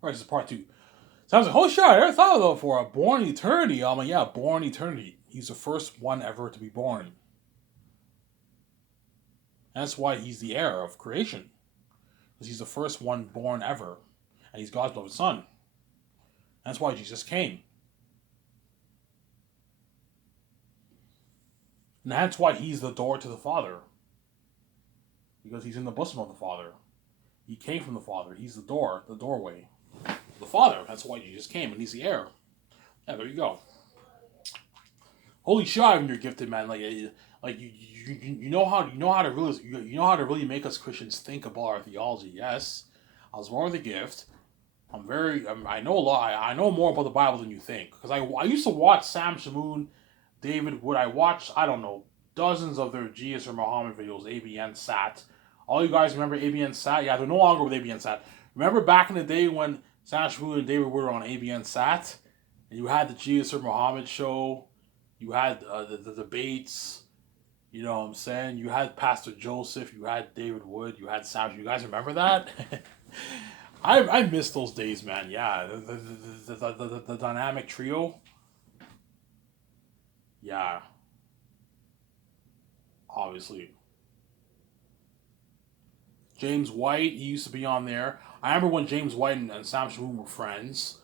Right, this is part two. So I was like, holy shit, I never thought of that before. Born in eternity. I'm like, yeah, born in eternity. He's the first one ever to be born. And that's why he's the heir of creation. Because he's the first one born ever. And he's God's beloved son. That's why Jesus came. And that's why he's the door to the Father. Because he's in the bosom of the Father. He came from the Father. He's the door, the doorway. The Father. That's why Jesus came, and he's the heir. Yeah, there you go. Holy shit, Ivan, you're gifted, man. Like you know how to really you know how to really make us Christians think about our theology. Yes, I was born with a gift. I know a lot. I know more about the Bible than you think. Because I used to watch Sam Shamoon, David Wood. I watched, I don't know, dozens of their Jesus or Muhammad videos, ABN Sat. All you guys remember ABN Sat? Yeah, they're no longer with ABN Sat. Remember back in the day when Sam Shamoon and David Wood were on ABN Sat? And you had the Jesus or Muhammad show. You had the debates. You know what I'm saying? You had Pastor Joseph. You had David Wood. You had Sam. You guys remember that? I miss those days, man. Yeah, the dynamic trio. Yeah, obviously. James White, he used to be on there. I remember when James White and Sam Shamoon were friends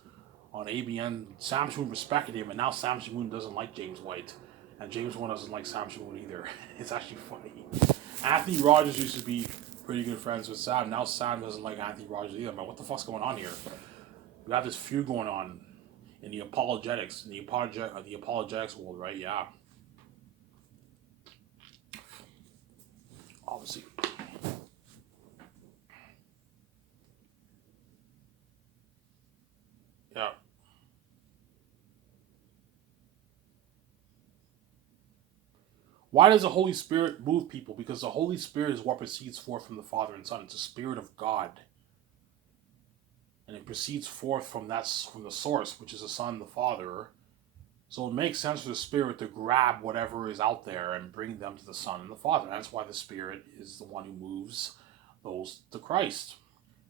on ABN. Sam Shamoon respected him, and now Sam Shamoon doesn't like James White. And James White doesn't like Sam Shamoon either. It's actually funny. Anthony Rogers used to be pretty good friends with Sam. Now Sam doesn't like Anthony Rogers either. Man, what the fuck's going on here? We got this feud going on in the apologetics, in the apologetics world, right? Yeah, obviously. Yeah. Why does the Holy Spirit move people? Because the Holy Spirit is what proceeds forth from the Father and Son. It's the Spirit of God, and it proceeds forth from the source, which is the Son, the Father. So it makes sense for the Spirit to grab whatever is out there and bring them to the Son and the Father. That's why the Spirit is the one who moves those to Christ,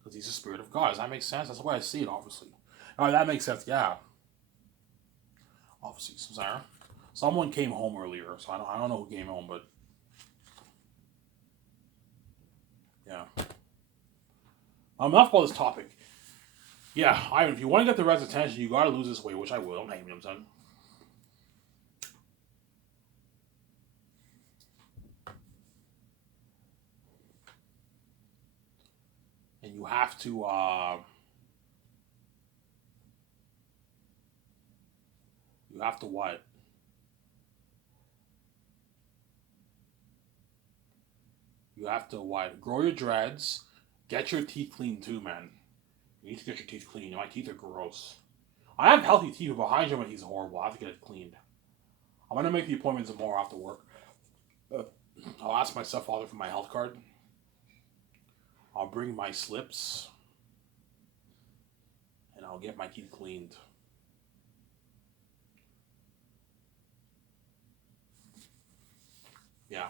because He's the Spirit of God. Does that make sense? That's the way I see it, obviously. All right, that makes sense. Yeah, obviously. Sorry. Someone came home earlier, so I don't know who came home, but yeah. Enough about this topic. Yeah, Ivan, if you want to get the rest attention, you gotta lose this weight, which I will. I'm hating him, son. And you have to what? You have to what? Grow your dreads. Get your teeth clean too, man. You need to get your teeth clean. My teeth are gross. I have healthy teeth, but behind you, my teeth are horrible. I have to get it cleaned. I'm gonna make the appointment tomorrow after work. Uh, I'll ask my stepfather for my health card. I'll bring my slips, and I'll get my teeth cleaned. Yeah.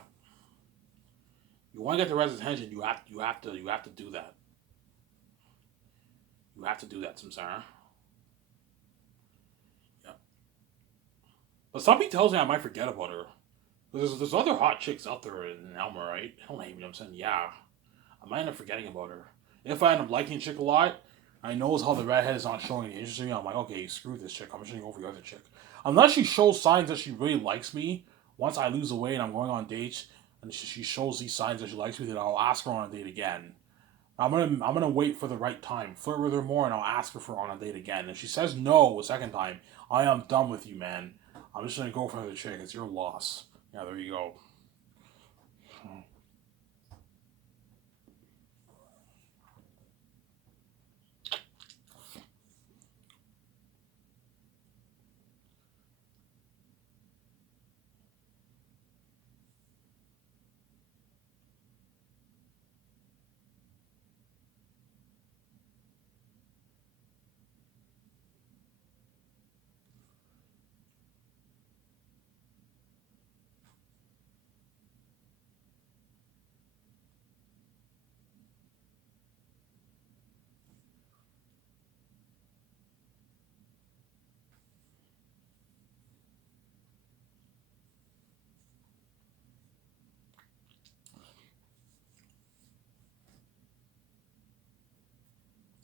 You want to get the rest attention, you have to do that. You have to do that, Samsara. Yeah. But something tells me I might forget about her. There's other hot chicks out there in Elmer, right? Hell, maybe I'm saying, yeah. I might end up forgetting about her. If I end up liking a chick a lot, I knows how the redhead is not showing any interest in me. I'm like, okay, screw this chick. I'm just gonna go for the other chick. Unless she shows signs that she really likes me, once I lose the weight and I'm going on dates, and she shows these signs that she likes me, then I'll ask her on a date again. I'm gonna wait for the right time, flirt with her more, and I'll ask her for on a date again. If she says no a second time, I am done with you, man. I'm just gonna go for another chick. It's your loss. Yeah, there you go.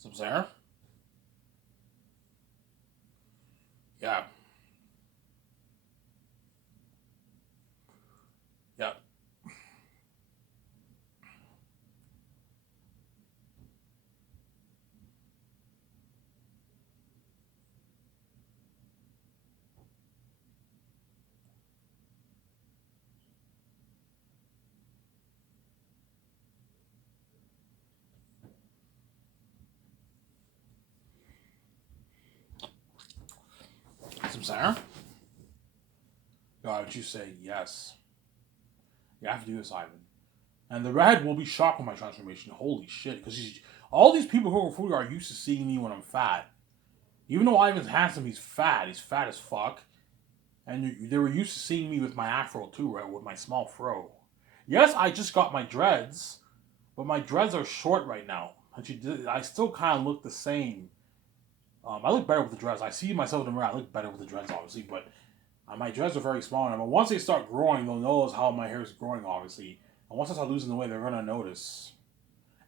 Some Sarah? Yeah. Yeah. Some Sarah? God, you say yes. You have to do this, Ivan. And the redhead will be shocked with my transformation. Holy shit. Because all these people who are food are used to seeing me when I'm fat. Even though Ivan's handsome, he's fat. He's fat as fuck. And they were used to seeing me with my afro too, right? With my small fro. Yes, I just got my dreads, but my dreads are short right now. And I still kind of look the same. I look better with the dreads. I see myself in the mirror. I look better with the dreads, obviously, but my dreads are very small. And once they start growing, they'll notice how my hair is growing, obviously. And once I start losing the weight, they're gonna notice.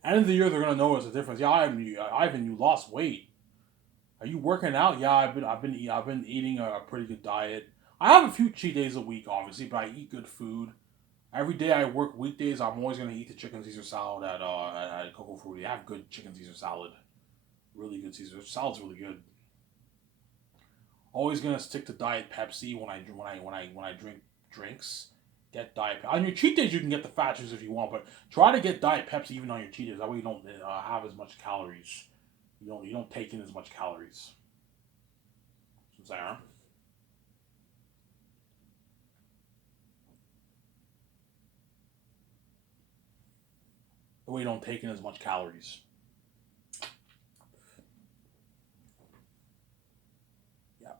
End of the year, they're gonna notice the difference. Yeah, Ivan, you lost weight. Are you working out? Yeah, I've been eating a pretty good diet. I have a few cheat days a week, obviously, but I eat good food. Every day I work weekdays, I'm always gonna eat the chicken Caesar salad at Coco Frutti. They have good chicken Caesar salad, really good Caesar salad's really good. Always gonna stick to Diet Pepsi when I drink drinks. Get Diet Pepsi. On your cheat days, you can get the fat juice if you want, but try to get Diet Pepsi even on your cheat days. That way you don't have as much calories. You don't take in as much calories. Sarah. The way you don't take in as much calories. Yeah.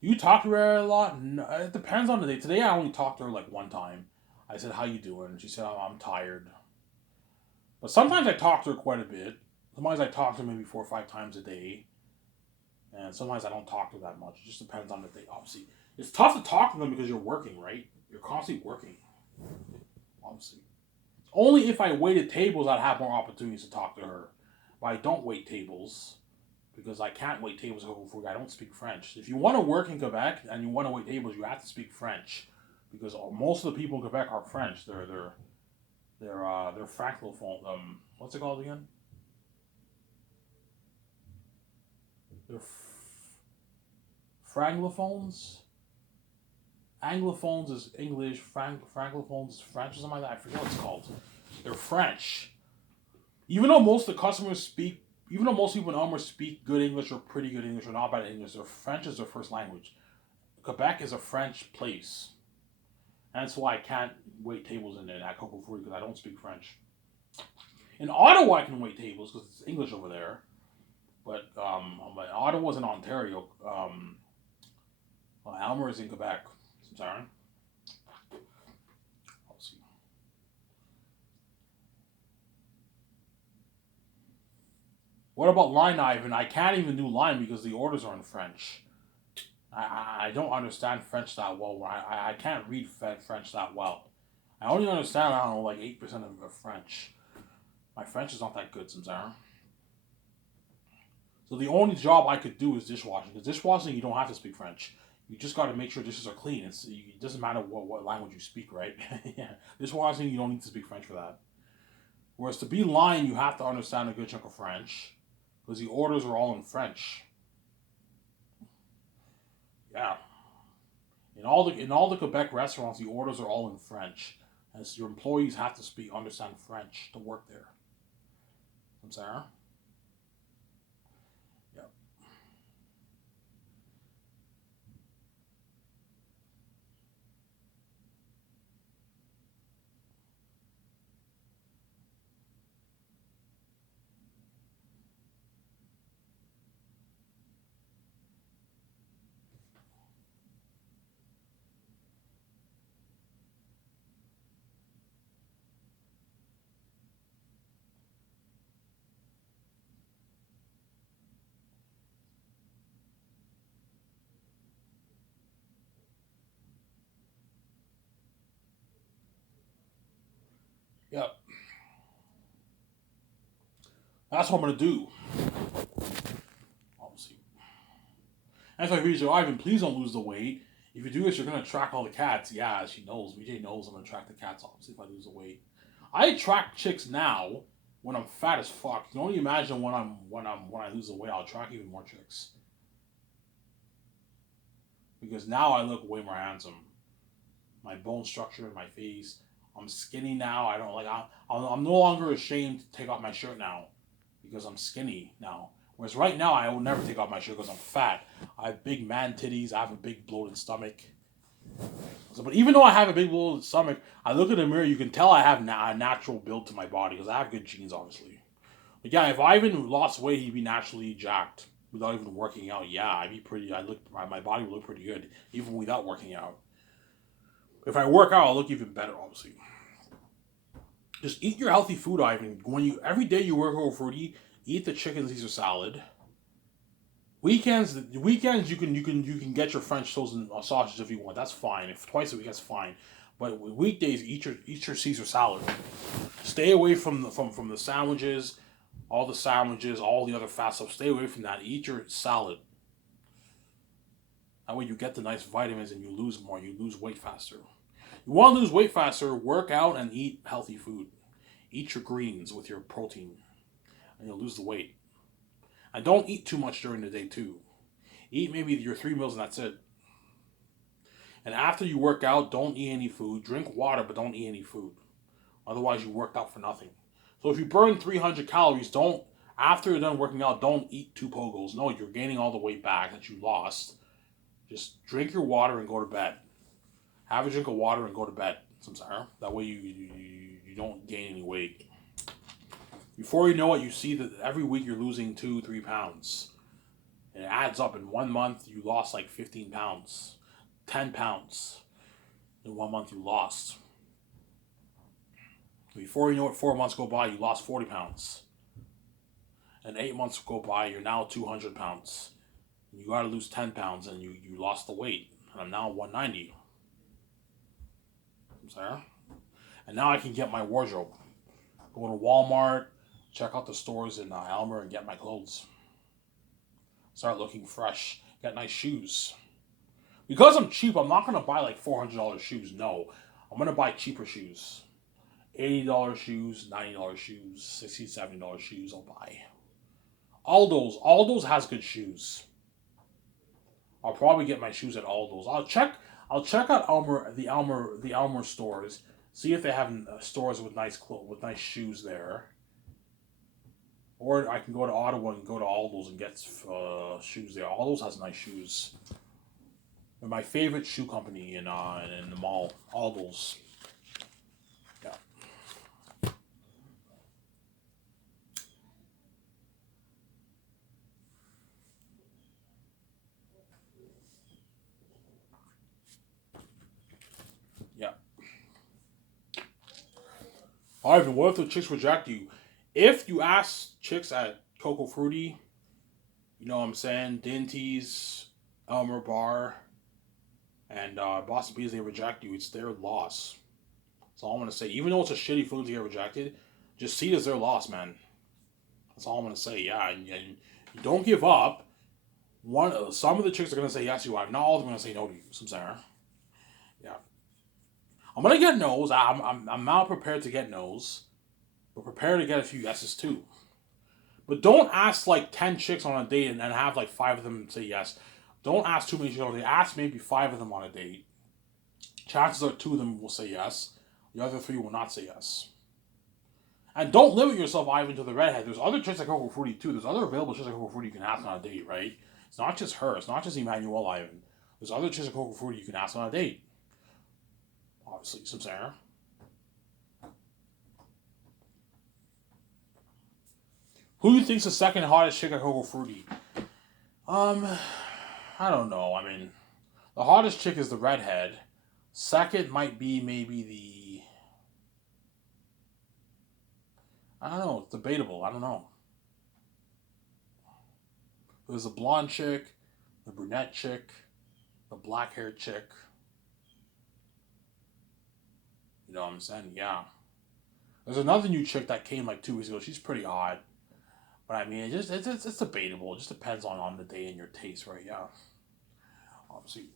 You talk to her a lot? No, it depends on the day. Today I only talked to her like one time. I said, "How you doing?" And she said, "Oh, I'm tired." But sometimes I talk to her quite a bit. Sometimes I talk to her maybe 4 or 5 times a day. And sometimes I don't talk to her that much. It just depends on the day. Obviously, it's tough to talk to them because you're working, right? You're constantly working. Obviously, only if I waited tables I'd have more opportunities to talk to her. But I don't wait tables because I can't wait tables over. I don't speak French. If you want to work in Quebec and you want to wait tables, you have to speak French because most of the people in Quebec are French. They're francophone. What's it called again? They're franglophones. Anglophones is English. Francophones is French or something like that. I forget what it's called. They're French. Even though most of the customers speak, even though most people in Elmer speak good English or pretty good English or not bad English, their French is their first language. Quebec is a French place. And that's why I can't wait tables in at Coco Fruit because I don't speak French. In Ottawa, I can wait tables because it's English over there. But Ottawa's in Ontario. Elmer is in Quebec. I'm sorry. I'll see. What about line, Ivan? I can't even do line because the orders are in French. I don't understand French that well. I can't read French that well. I only understand, I don't know, like 8% of French. My French is not that good, Samsara. So the only job I could do is dishwashing. Because dishwashing, you don't have to speak French. You just got to make sure dishes are clean. It doesn't matter what language you speak, right? Yeah. Dishwashing, you don't need to speak French for that. Whereas to be line, you have to understand a good chunk of French. Because the orders are all in French. Yeah. In all the Quebec restaurants, the orders are all in French. As your employees have to understand French to work there. I'm sorry. Yep. Yep. That's what I'm gonna do. Obviously. That's why VJ Ivan, please don't lose the weight. If you do this, you're gonna attract all the cats. Yeah, she knows. VJ knows I'm gonna attract the cats, obviously, if I lose the weight. I attract chicks now when I'm fat as fuck. You can only imagine when I lose the weight, I'll attract even more chicks. Because now I look way more handsome. My bone structure, my face. I'm skinny now. I don't like. I'm no longer ashamed to take off my shirt now, because I'm skinny now. Whereas right now, I will never take off my shirt because I'm fat. I have big man titties. I have a big bloated stomach. So, but even though I have a big bloated stomach, I look in the mirror. You can tell I have a natural build to my body because I have good genes, obviously. But yeah, if Ivan lost weight, he'd be naturally jacked without even working out. Yeah, I'd be pretty. My body would look pretty good even without working out. If I work out, I'll look even better, obviously. Just eat your healthy food, Ivan. When you every day you work over fruity, eat the chicken Caesar salad. Weekends you can get your French toast and sausage if you want. That's fine. If twice a week, that's fine. But weekdays, eat your Caesar salad. Stay away from the sandwiches, all the other fast stuff. Stay away from that. Eat your salad. That way you get the nice vitamins and you lose more. You lose weight faster. You want to lose weight faster? Work out and eat healthy food. Eat your greens with your protein, and you'll lose the weight. And don't eat too much during the day too. Eat maybe your 3 meals and that's it. And after you work out, don't eat any food. Drink water, but don't eat any food. Otherwise, you worked out for nothing. So if you burn 300 calories, don't after you're done working out, don't eat two pogos. No, you're gaining all the weight back that you lost. Just drink your water and go to bed. Have a drink of water and go to bed. Samsara. That way you don't gain any weight. Before you know it, you see that every week you're losing 2-3 pounds. And it adds up. In 1 month, you lost like 15 pounds. 10 pounds. In 1 month, you lost. Before you know it, 4 months go by, you lost 40 pounds. And 8 months go by, you're now 200 pounds. And you gotta lose 10 pounds and you lost the weight. And I'm now 190. I'm sorry. And now I can get my wardrobe. Go to Walmart, check out the stores in Elmer and get my clothes. Start looking fresh. Get nice shoes. Because I'm cheap, I'm not going to buy like $400 shoes. No. I'm going to buy cheaper shoes. $80 shoes, $90 shoes, $60, $70 shoes I'll buy. Aldo's has good shoes. I'll probably get my shoes at Aldo's. I'll check out the Elmer stores. See if they have stores with nice shoes there. Or I can go to Ottawa and go to Aldo's and get shoes there. Aldo's has nice shoes. They're my favorite shoe company in the mall. Aldo's. Yeah. Yeah. Ivan, what if the chicks reject you? If you ask chicks at Coco Fruity, you know what I'm saying, Dinties, Elmer Bar, and Boston Bees, they reject you, it's their loss. That's all I'm going to say. Even though it's a shitty feeling to get rejected, just see it as their loss, man. That's all I'm going to say, yeah. And don't give up. Some of the chicks are going to say yes to you. Not all of them are going to say no to you. Some Sarah. Yeah. I'm going to get no's. I'm now prepared to get no's. But prepare to get a few yeses too. But don't ask like 10 chicks on a date and have like 5 of them say yes. Don't ask too many chicks on a date. Ask maybe 5 of them on a date. Chances are 2 of them will say yes. The other 3 will not say yes. And don't limit yourself, Ivan, to the redhead. There's other chicks at Coco Fruity too. There's other available chicks at Coco Fruity you can ask on a date, right? It's not just her. It's not just Emmanuel Ivan. There's other chicks at Coco Fruity you can ask on a date. Obviously, some Sarah. Who do you think's the second hottest chick at Coco Fruity? I don't know. I mean, the hottest chick is the redhead. Second might be maybe the... I don't know. It's debatable. I don't know. There's the blonde chick, the brunette chick, the black-haired chick. You know what I'm saying? Yeah. There's another new chick that came like 2 weeks ago. She's pretty hot. But I mean, it's debatable. It just depends on the day and your taste, right? Yeah, obviously.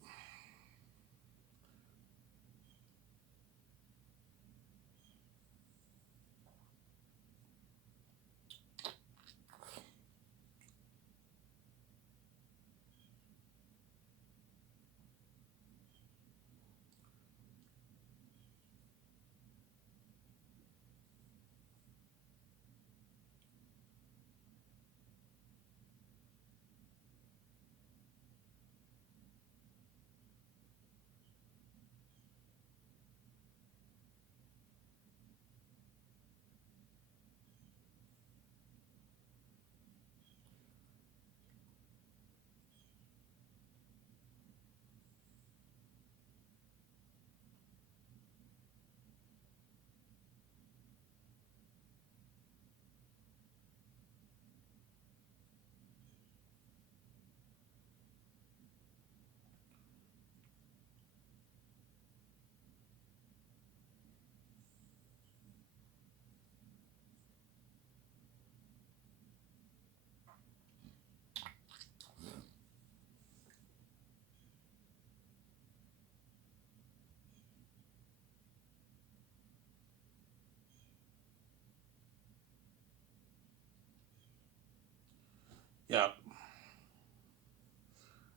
Yeah,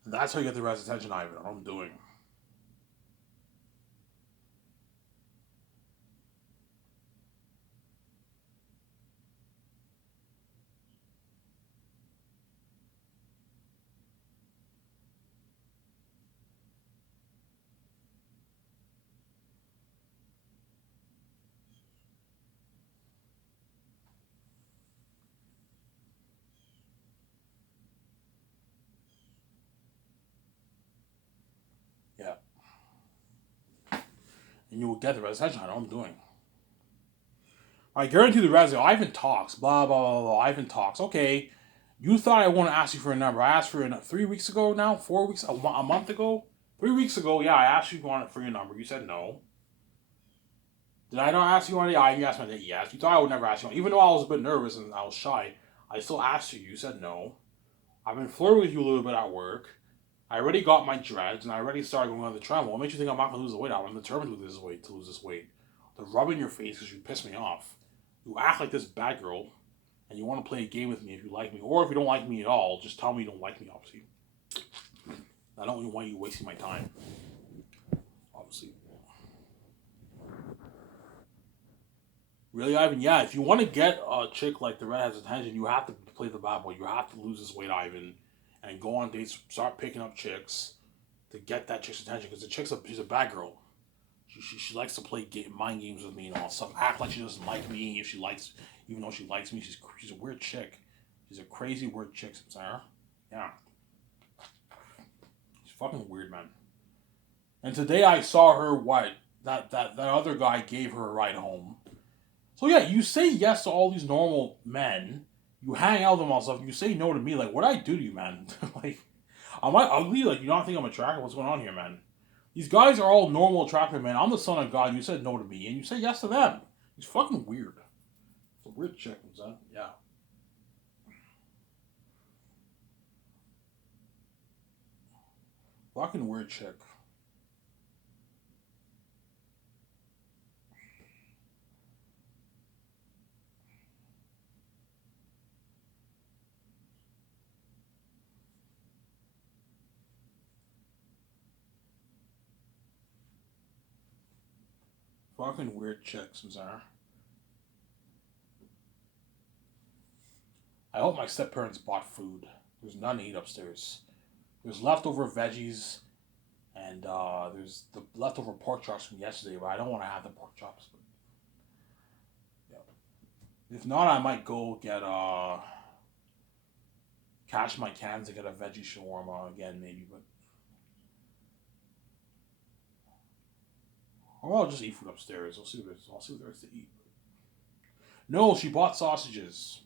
that's how you get the rest attention, Ivan. I'm doing. Yeah, and you will get the rest attention. I'm doing. I guarantee the rest. Ivan talks. Blah blah blah blah. Ivan talks. Okay, you thought I want to ask you for a number. I asked for it 3 weeks ago now. 4 weeks. A month ago. 3 weeks ago. Yeah, I asked you if you wanted for your number. You said no. Did I not ask you on the eye? You asked me that yes. You thought I would never ask you. Even though I was a bit nervous and I was shy, I still asked you. You said no. I've been flirting with you a little bit at work. I already got my dreads and I already started going on the travel. What makes you think I'm not gonna lose the weight? I'm determined to lose this weight. To lose this weight. The rub in your face because you piss me off. You act like this bad girl, and you want to play a game with me if you like me, or if you don't like me at all, just tell me you don't like me. Obviously, I don't want you wasting my time. Obviously, really, Ivan. Yeah, if you want to get a chick like the redhead's attention, you have to play the bad boy. You have to lose this weight, Ivan, and go on dates. Start picking up chicks to get that chick's attention because the she's a bad girl. She likes to play mind games with me and all stuff. Act like she doesn't like me. If she likes, even though she likes me, she's a weird chick. She's a crazy weird chick, Sarah. Yeah, she's fucking weird, man. And today I saw her. What that other guy gave her a ride home. So yeah, you say yes to all these normal men. You hang out with them all stuff. You say no to me. Like, what I do to you, man? Like, am I ugly? Like, you don't think I'm attractive? What's going on here, man? These guys are all normal, attractive men. I'm the son of God. You said no to me, and you say yes to them. It's fucking weird. It's a weird chick, son. Yeah. Fucking weird chick. Fucking weird chick, Susanna. I hope my step parents bought food. There's none to eat upstairs. There's leftover veggies, and there's the leftover pork chops from yesterday, but I don't want to have the pork chops. But, yeah. If not, I might go get cash my cans and get a veggie shawarma again, maybe. But or I'll just eat food upstairs. I'll see what there is to eat. No, she bought sausages,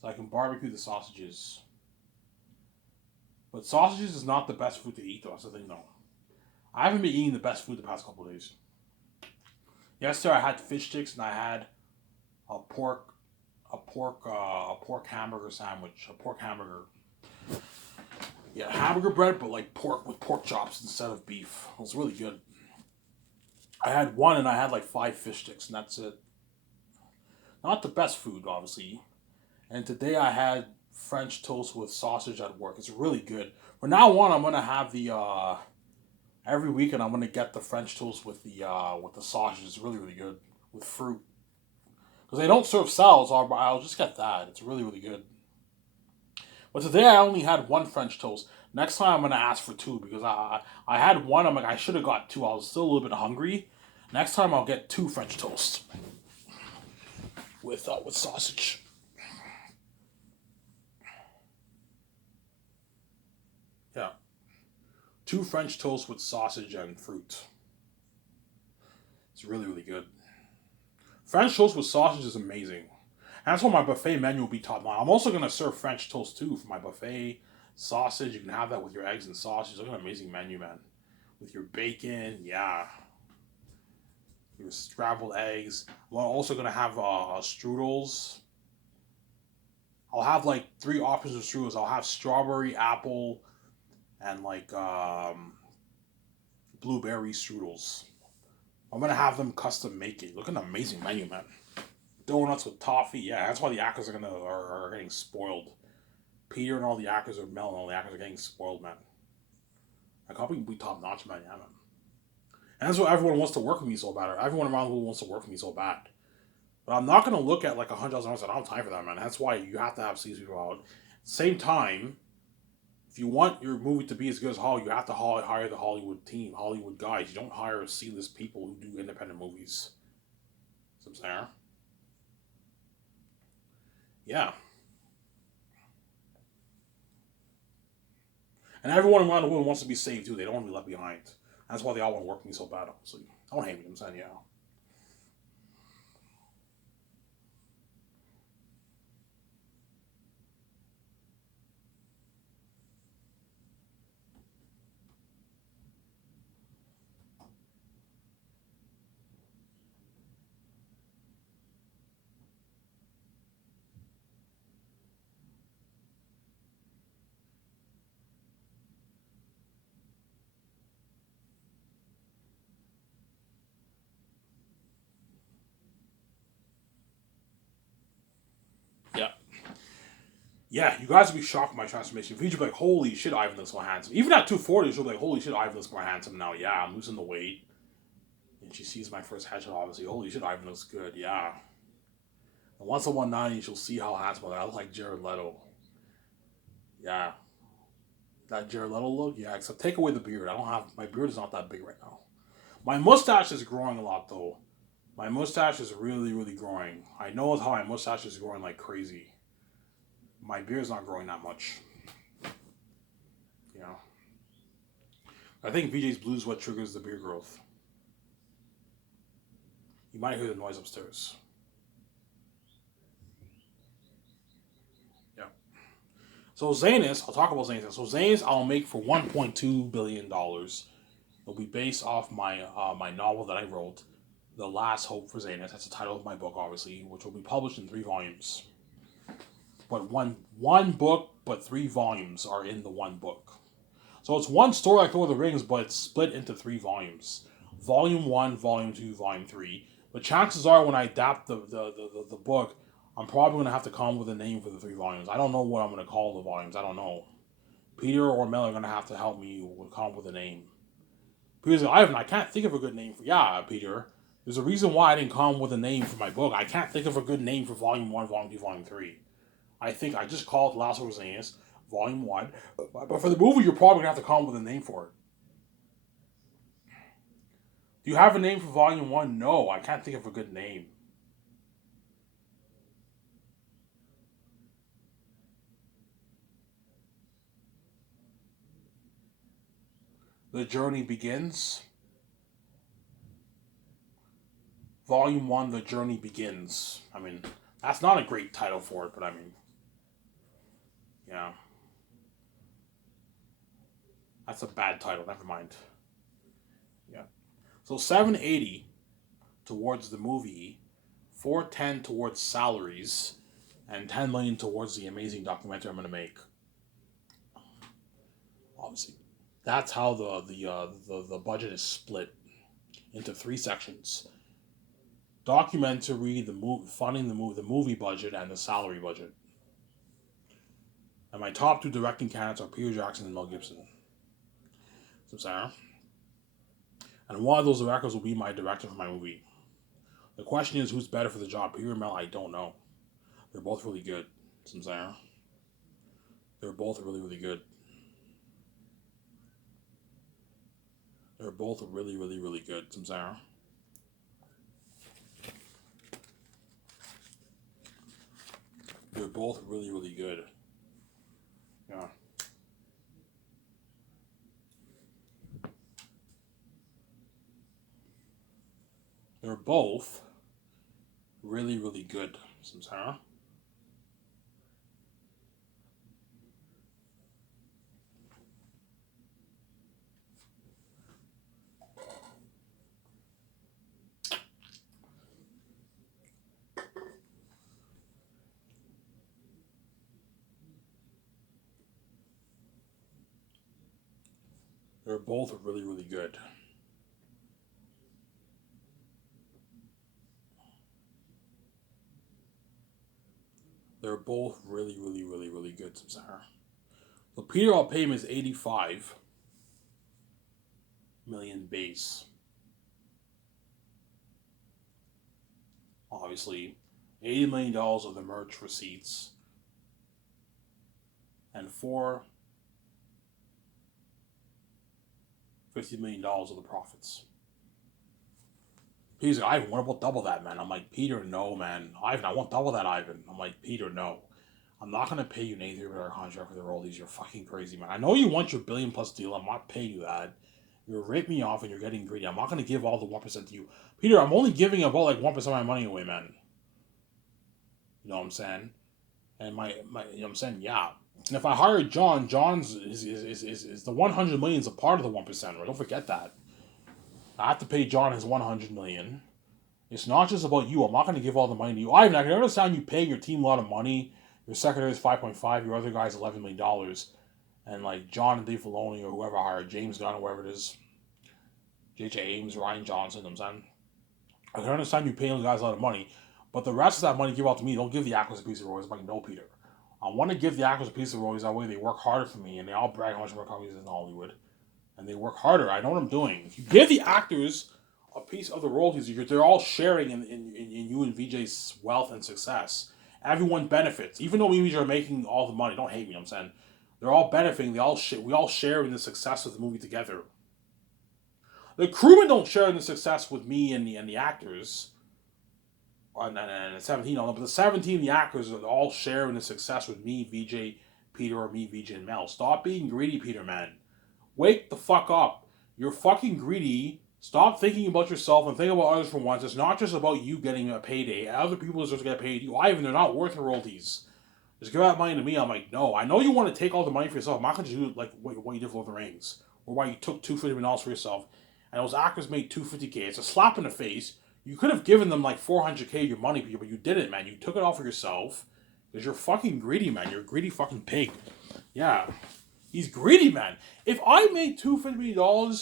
so I can barbecue the sausages. But sausages is not the best food to eat, though. That's the thing, though. I haven't been eating the best food the past couple of days. Yesterday I had fish sticks and I had a pork a pork hamburger sandwich, a pork hamburger. Yeah, hamburger bread, but like pork with pork chops instead of beef. It was really good. I had one and I had like five fish sticks, and that's it. Not the best food, obviously. And today I had French toast with sausage at work. It's really good. From now on, I'm gonna have the every weekend. I'm gonna get the French toast with the sausage. It's really really good with fruit. Because they don't serve salads, I'll just get that. It's really really good. But today I only had one French toast. Next time I'm gonna ask for two because I had one. I'm like I should have got two. I was still a little bit hungry. Next time I'll get two French toasts with sausage. Yeah, two French toasts with sausage and fruit. It's really really good. French toast with sausage is amazing. And that's why my buffet menu will be top notch. I'm also gonna serve French toast too for my buffet. Sausage, you can have that with your eggs and sausage. Look at an amazing menu, man. With your bacon, yeah. Your scrambled eggs. I'm also gonna have strudels. I'll have like three options of strudels. I'll have strawberry, apple, and like blueberry strudels. I'm gonna have them custom make it. Look at an amazing menu, man. Donuts with toffee. Yeah, that's why the actors are getting spoiled. Peter and all the actors are melting. All the actors are getting spoiled, man. Like, I'll be top notch, man. Yeah, man. And that's why everyone wants to work with me so bad. Or everyone around the world wants to work with me so bad. But I'm not gonna look at like $100,000. I don't have time for that, man. That's why you have to have these people out. Same time, if you want your movie to be as good as Hollywood, you have to hire the Hollywood team, Hollywood guys. You don't hire C-list people who do independent movies. See what I'm saying? Yeah. And everyone around the world wants to be saved too. They don't want to be left behind. That's why they all want to work with me so bad. So don't hate me. I'm saying, yeah. Yeah. Yeah, you guys will be shocked by my transformation. You'll be like, holy shit, Ivan looks more handsome. Even at 240, she'll be like, holy shit, Ivan looks more handsome now. Yeah, I'm losing the weight. And she sees my first headshot, obviously. Holy shit, Ivan looks good. Yeah. And once I'm 190, she'll see how handsome I look like Jared Leto. Yeah. That Jared Leto look? Yeah, except take away the beard. I don't have, my beard is not that big right now. My mustache is growing a lot, though. My mustache is really, really growing. I know how my mustache is growing like crazy. My beard's not growing that much. You know? I think VJ's Blue is what triggers the beard growth. You might hear the noise upstairs. Yeah. So Zanus, I'll talk about Zanus. So Zanus, I'll make for $1.2 billion. It'll be based off my novel that I wrote, The Last Hope for Zanus. That's the title of my book, obviously, which will be published in 3 volumes. But one book, but 3 volumes are in the one book. So it's one story like Lord of the Rings, but it's split into 3 volumes. Volume 1, Volume 2, Volume 3. But chances are when I adapt the book, I'm probably going to have to come up with a name for the 3 volumes. I don't know what I'm going to call the volumes. I don't know. Peter or Mel are going to have to help me come up with a name. Peter's like, Ivan, I can't think of a good name for... Yeah, Peter. There's a reason why I didn't come up with a name for my book. I can't think of a good name for Volume 1, Volume 2, Volume 3. I think I just call it Last of Us Volume 1. But for the movie, you're probably going to have to come up with a name for it. Do you have a name for Volume 1? No, I can't think of a good name. The Journey Begins. Volume 1, The Journey Begins. I mean, that's not a great title for it, but I mean, yeah. That's a bad title, never mind. Yeah. So 780 towards the movie, 410 towards salaries, and 10 million towards the amazing documentary I'm going to make. Obviously, that's how the budget is split into 3 sections: documentary, the movie, funding the movie budget, and the salary budget. And my top 2 directing candidates are Peter Jackson and Mel Gibson. So Sarah, and one of those directors will be my director for my movie. The question is, who's better for the job, Peter or Mel? I don't know. They're both really good. So Sarah, they're both really, really good. They're both really, really, really good. So Sarah. They're both really, really good. Yeah. They're both really, really good. Samsara. They're both really, really good. They're both really, really, really, really good, Samsara. So Peter, I'll pay him is 85 million base. Obviously, $80 million of the merch receipts and $50 million of the profits. He's like, Ivan, what about double that, man? I'm like, Peter, no, man. Ivan, I won't double that, Ivan. I'm like, Peter, no. I'm not going to pay you an $83 contract for the royalties. You're fucking crazy, man. I know you want your billion plus deal. I'm not paying you that. You're ripping me off and you're getting greedy. I'm not going to give all the 1% to you. Peter, I'm only giving about like 1% of my money away, man. You know what I'm saying? And my you know what I'm saying? Yeah. And if I hire John's is the 100 million is a part of the 1%, right? Don't forget that. I have to pay John his 100 million. It's not just about you. I'm not going to give all the money to you. Ivan, I can understand you paying your team a lot of money. Your secretary is 5.5. Your other guy's $11 million. And like John and Dave Filoni or whoever hired, James Gunn or whoever it is, J.J. Abrams, Ryan Johnson, you know what I'm saying? I can understand you paying those guys a lot of money. But the rest of that money give out to me. Don't give the actors a piece of royalties. I'm like, no, Peter. I want to give the actors a piece of royalties. That way they work harder for me and they all brag how much more companies in Hollywood. And they work harder. I know what I'm doing. If you give the actors a piece of the royalties, they're all sharing in you and VJ's wealth and success. Everyone benefits. Even though we and VJ are making all the money. Don't hate me, I'm saying. They're all benefiting. We all share in the success of the movie together. The crewmen don't share in the success with me and the actors. And 17 on them, but the 17 the actors are all sharing the success with me, VJ, Peter, or me, VJ, and Mel. Stop being greedy, Peter, man. Wake the fuck up. You're fucking greedy. Stop thinking about yourself and think about others for once. It's not just about you getting a payday. Other people deserve to get paid. You, Ivan, they're not worth the royalties. Just give that money to me. I'm like, no. I know you want to take all the money for yourself. I'm not going to do it like what you did for Lord of the Rings. Or why you took $250 million for yourself. And those actors made $250K. It's a slap in the face. You could have given them like $400K of your money, but you didn't, man. You took it all for yourself. Because you're fucking greedy, man. You're a greedy fucking pig. Yeah. He's greedy, man. If I made $250 million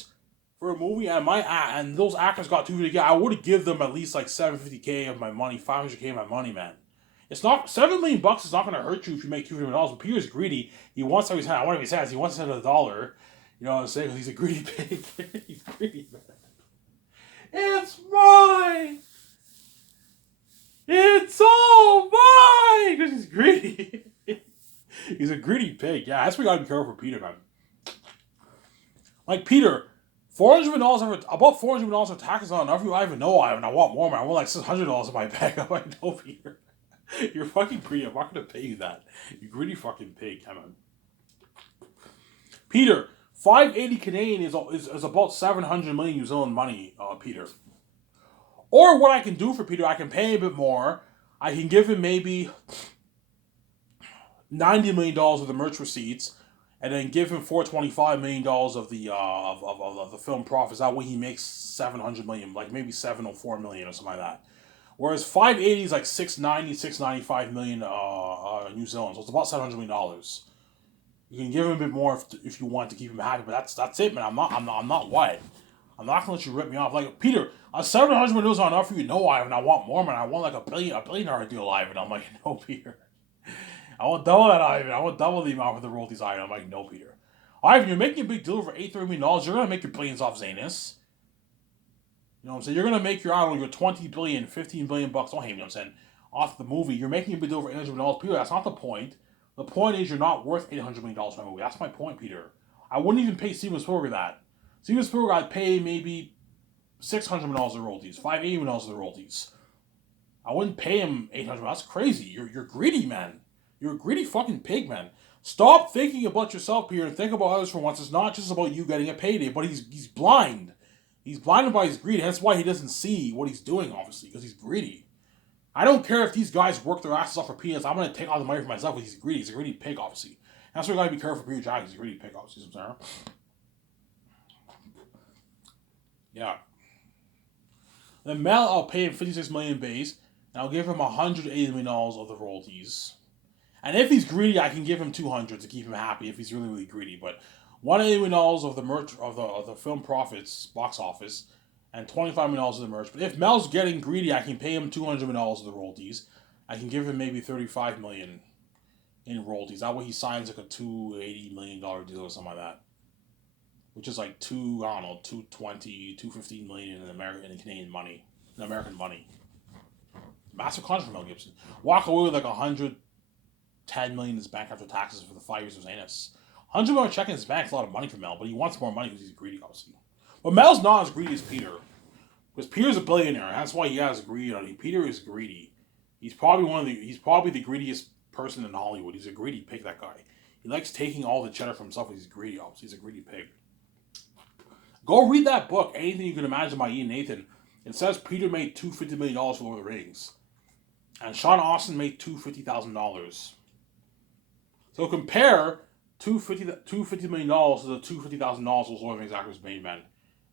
for a movie and those actors got $250K, I would have given them at least like $750K of my money, $500K of my money, man. It's not $7 million bucks is not going to hurt you if you make $250 million. But Peter's greedy. He wants every cent. I want every cent. He wants a cent of the dollar. You know what I'm saying? Because he's a greedy pig. He's greedy, man. It's mine. It's all mine. Because he's greedy. He's a greedy pig. Yeah, that's what we gotta be careful for Peter, man. Like Peter, $400 million about $400 million of taxes on enough. I even know I want more, man. I want like $600 in my bag. I'm like, no, Peter. You're fucking greedy. I'm not gonna pay you that. You greedy fucking pig. Come on. Peter, 580 Canadian is about 700 million New Zealand money, Peter. Or what I can do for Peter, I can pay him a bit more. I can give him maybe $90 million of the merch receipts, and then give him $425 million of the film profits. That way he makes $700 million, like maybe $704 million or something like that. Whereas 580 is like 690, 695 million New Zealand. So it's about $700 million. You can give him a bit more if you want to keep him happy, but that's it, man. I'm not white. I'm not gonna let you rip me off. Like, Peter, $700 million is not enough for you. No, Ivan, I want more, man. I want like a billion-dollar deal, Ivan. I'm like, no, Peter. I want double that, Ivan. I want double the amount for the royalties, Ivan. I'm like, no, Peter. Ivan, you're making a big deal for $830 million. You're gonna make your billions off Zanus. You know what I'm saying? You're gonna make your, I don't know, your 20 billion, 15 billion bucks. Don't hate me, you know what I'm saying, off the movie. You're making a big deal for $800 million. Peter, that's not the point. The point is you're not worth $800 million for a movie. That's my point, Peter. I wouldn't even pay Steven Spielberg that. Steven Spielberg, I'd pay maybe $600 million of royalties, $580 million of the royalties. I wouldn't pay him $800 million. That's crazy. You're greedy, man. You're a greedy fucking pig, man. Stop thinking about yourself, Peter, and think about others for once. It's not just about you getting a payday, but he's blind. He's blinded by his greed. That's why he doesn't see what he's doing, obviously, because he's greedy. I don't care if these guys work their asses off for peanuts. I'm going to take all the money for myself because he's greedy. He's a greedy pig, obviously. That's why we got to be careful for Peter Jackson. He's a greedy pig, obviously. Yeah. Then Mel, I'll pay him $56 million base, and I'll give him $180 million of the royalties. And if he's greedy, I can give him $200 to keep him happy if he's really, really greedy. But $180 million of the merch of the film profits, box office, and $25 million of the merch. But if Mel's getting greedy, I can pay him $200 million of the royalties. I can give him maybe $35 million in royalties. That way he signs like a $280 million deal or something like that. Which is like $215 million in Canadian money. In American money. Massive contract for Mel Gibson. Walk away with like $110 million in his bank after taxes for the 5 years of Zanus. $100 million check in his bank is a lot of money for Mel, but he wants more money because he's greedy, obviously. But Mel's not as greedy as Peter. Because Peter's a billionaire, and that's why he has greed on him. Peter is greedy. He's probably the greediest person in Hollywood. He's a greedy pig, that guy. He likes taking all the cheddar for himself, he's greedy, obviously. He's a greedy pig. Go read that book, Anything You Can Imagine by Ian Nathan. It says Peter made $250 million for Lord of the Rings. And Sean Austin made $250,000. So compare $250 million to the $250,000 Lord of the Rings actors made, man.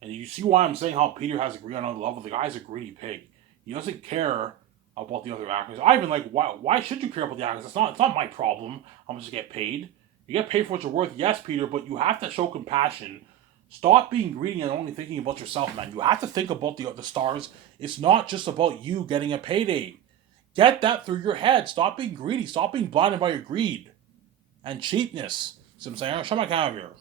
And you see why I'm saying how Peter has a greed on another level. The guy's a greedy pig. He doesn't care about the other actors. Ivan, like, why should you care about the actors? It's not my problem how much you get paid. You get paid for what you're worth, yes, Peter, but you have to show compassion. Stop being greedy and only thinking about yourself, man. You have to think about the stars. It's not just about you getting a payday. Get that through your head. Stop being greedy. Stop being blinded by your greed and cheapness. See what I'm saying? Shut my camera here.